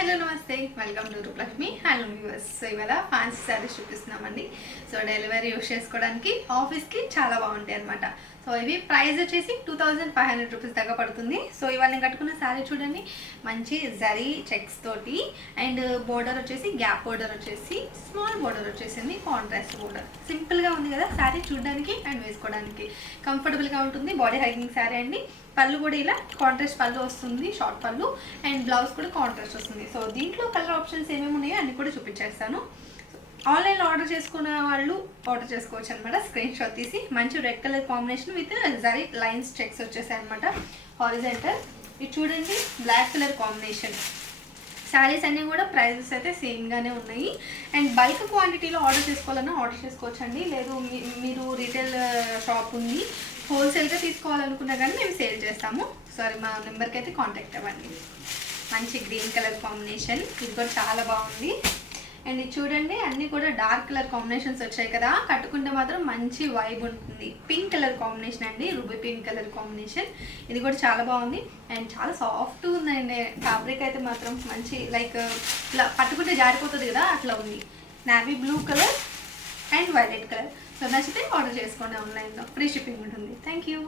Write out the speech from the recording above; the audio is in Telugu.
హలో నమస్తే welcome to Rupalakshmi. Hello viewers. So ఇవాళ ఫ్యాన్సీ శారీస్ చూపిస్తున్నామండి. సో డెలివరీ యూస్ చేసుకోవడానికి ఆఫీస్కి చాలా బాగుంటాయి అనమాట సో ఇవి ప్రైస్ వచ్చేసి two thousand five hundred rupees దగ్గర పడుతుంది. సో ఇవాళ నేను కట్టుకున్న శారీ చూడండి. మంచి జరీ చెక్స్ తోటి. అండ్ బోర్డర్ వచ్చేసి గ్యాప్ బోర్డర్ వచ్చేసి స్మాల్ బోర్డర్ వచ్చేసింది కాంట్రాస్ట్ బోర్డర్ సింపుల్గా ఉంది కదా శారీ చూడడానికి అండ్ వేసుకోవడానికి. కంఫర్టబుల్గా ఉంటుంది. బాడీ హైకింగ్ శారీ అండి. పళ్ళు కూడా ఇలా కాంట్రాస్ట్ పళ్ళు వస్తుంది షార్ట్ పళ్ళు. అండ్ బ్లౌజ్ కూడా కాంట్రాస్ట్ వస్తుంది. సో దీంట్లో కలర్ ఆప్షన్స్ ఏమేమి ఉన్నాయో అన్ని కూడా చూపించేస్తాను. ఆన్లైన్లో ఆర్డర్ చేసుకున్న వాళ్ళు ఆర్డర్ చేసుకోవచ్చు అనమాట స్క్రీన్ షాట్ తీసి మంచి red colour combination with zari lines checks వచ్చేసాయి అనమాట హారిజెంటల్ ఇది చూడండి బ్లాక్ కలర్ కాంబినేషన్ శారీస్ అన్నీ కూడా ప్రైజెస్ అయితే సేమ్గానే ఉన్నాయి. అండ్ బల్క్ క్వాంటిటీలో ఆర్డర్ చేసుకోవాలన్నా ఆర్డర్ చేసుకోవచ్చండి లేదు మీ- మీరు రీటైల్ షాప్ uh, ఉంది. హోల్సేల్గా తీసుకోవాలనుకున్నా కానీ మేము సేల్ చేస్తాము. సారీ మా నెంబర్కి అయితే కాంటాక్ట్ అవ్వండి. మంచి గ్రీన్ కలర్ కాంబినేషన్. ఇది కూడా చాలా బాగుంది. అండ్ ఇది చూడండి అన్నీ కూడా డార్క్ కలర్ కాంబినేషన్స్ వచ్చాయి కదా. కట్టుకుంటే మాత్రం మంచి వైబ్ ఉంటుంది. పింక్ కలర్ కాంబినేషన్ అండి. Ruby pink colour combination. ఇది కూడా చాలా బాగుంది. అండ్ చాలా సాఫ్ట్ ఉందండి. ఫ్యాబ్రిక్ అయితే మాత్రం మంచి లైక్ ఇలా పట్టుకుంటే జారిపోతుంది కదా అట్లా ఉంది. Navy blue colour and violet colour. So నచ్చితే ఆర్డర్ చేసుకోండి ఆన్లైన్లో ఫ్రీ షిప్పింగ్ ఉంటుంది. Thank you